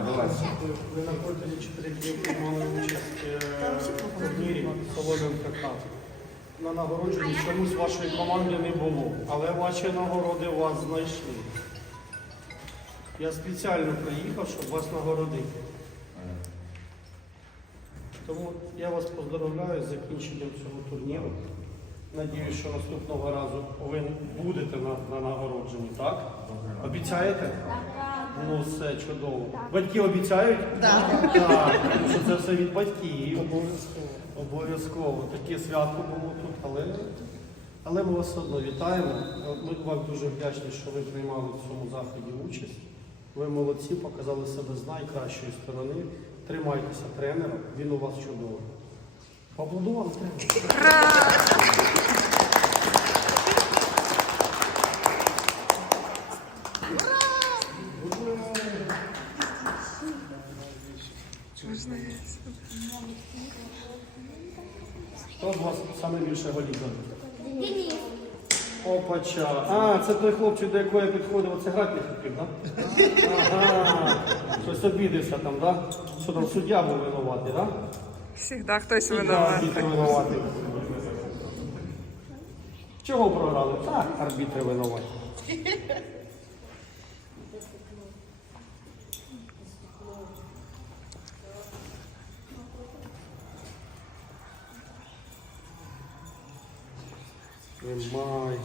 давай, давай. Ви на протязі чотирьох днів приймали участь в турнірі Солом'янка Кап. На нагородженні чомусь вашої команди не було, але ваші нагороди вас знайшли. Я спеціально приїхав, щоб вас нагородити. Тому я вас поздравляю з закінченням цього турніру. Надіюсь, що наступного разу ви будете на, на нагородженні, так? Обіцяєте? Ну, все чудово. Батьки обіцяють? Так. Так, тому що це все від батьків. Обов'язково. Обов'язково. Таке святко було тут, але, але ми вас все одно вітаємо. Ми вам дуже вдячні, що ви приймали в цьому заході участь. Ви молодці, показали себе з найкращої сторони. Тримайтеся тренера, він у вас чудовий. Поаплодували тренеру. Хто з вас саме більше голів забив? Денис. Опача. А, це той хлопчик, до якого я підходив, оце грати не хотів, так? Ага. Щось обідався там, так? Що там суддя був винуватий, так? Всегда хтось Да, винуватий. винуватий. Чого програли? Так, арбітри винуваті. Тримай.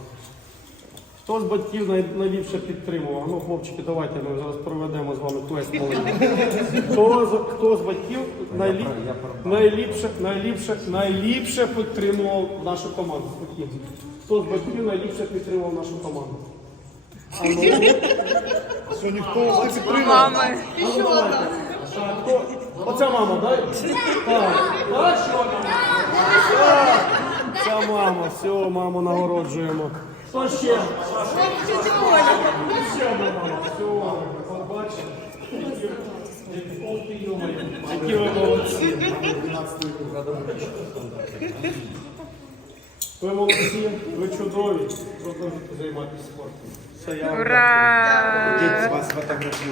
Хто з батьків най- найліпше підтримував? Ну, хлопчики, давайте ми зараз проведемо з вами квест маленький. Хто з, хто з батьків найліп... найліпше, найліпше, найліпше підтримував нашу команду? Спокійно. Хто з батьків найліпше підтримував нашу команду? А ну, Що ніхто не підтримав. Мами. ну. Так, хто? Оця мама, дай? Так. Так, що? Так. Ця мама, все, маму нагороджуємо. Хто ще? Ще одна мама, все, побачимо. Які- які- Ох ти, йо-моє, Які ви молодці. Ви молодці, ви чудові. Продовжуйте займатися спортом. Все, я вам дякую. Ура! Дід вас фотографує.